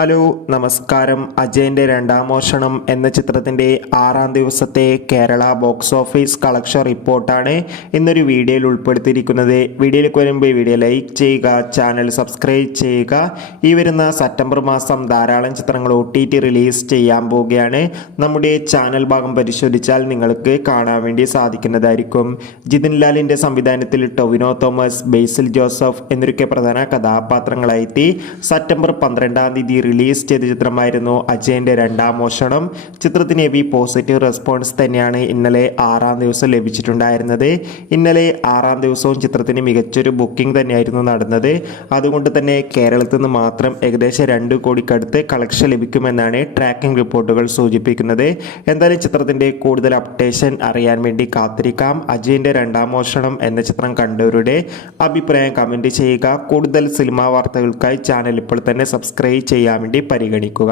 Hello നമസ്കാരം. അജയന്റെ രണ്ടാം മോഷണം എന്ന ചിത്രത്തിന്റെ 6ാം ദിവസത്തെ കേരള ബോക്സ് ഓഫീസ് കളക്ഷൻ റിപ്പോർട്ടാണ് ഇന്നൊരു വീഡിയോയിൽ ഉൾപ്പെടുത്തിയിരിക്കുന്നത്. വീഡിയോയിലേക്ക് വരുമ്പോൾ വീഡിയോ ലൈക്ക് ചെയ്യുക, ചാനൽ സബ്സ്ക്രൈബ് ചെയ്യുക. ഈ വരുന്ന സെപ്റ്റംബർ മാസം ധാരാളം ചിത്രങ്ങൾ OTT റിലീസ് ചെയ്യാൻ പോവുകയാണ്. നമ്മുടെ ചാനൽ ഭാഗം പരിശോധിച്ചാൽ നിങ്ങൾക്ക് കാണാൻ വേണ്ടി സാധിക്കുന്നതായിരിക്കും. ജിതിൻ ലാലിന്റെ സംവിധാനത്തിൽ ടൊവിനോ തോമസ്, ബേസിൽ ജോസഫ് എന്നിവരൊക്കെ പ്രധാന കഥാപാത്രങ്ങളായി സെപ്റ്റംബർ 12-ാം തീയതി റിലീസ് ചെയ്ത ചിത്രമായിരുന്നു അജയന്റെ രണ്ടാം മോഷണം. ചിത്രത്തിന് പോസിറ്റീവ് റെസ്പോൺസ് തന്നെയാണ് ഇന്നലെ 6ാം ദിവസം ലഭിച്ചിട്ടുണ്ടായിരുന്നത്. ഇന്നലെ 6ാം ദിവസവും ചിത്രത്തിന് മികച്ചൊരു ബുക്കിംഗ് തന്നെയായിരുന്നു നടന്നത്. അതുകൊണ്ട് തന്നെ കേരളത്തിൽ നിന്ന് മാത്രം ഏകദേശം 2 കോടിക്കടുത്ത് കളക്ഷൻ ലഭിക്കുമെന്നാണ് ട്രാക്കിംഗ് റിപ്പോർട്ടുകൾ സൂചിപ്പിക്കുന്നത്. എന്തായാലും ചിത്രത്തിന്റെ കൂടുതൽ അപ്ഡേഷൻ അറിയാൻ വേണ്ടി കാത്തിരിക്കാം. അജയന്റെ രണ്ടാം മോഷണം എന്ന ചിത്രം കണ്ടവരുടെ അഭിപ്രായം കമന്റ് ചെയ്യുക. കൂടുതൽ സിനിമാ വാർത്തകൾക്കായി ചാനൽ ഇപ്പോൾ തന്നെ സബ്സ്ക്രൈബ് ചെയ്യാൻ വേണ്ടി പരിഗണിക്കുക.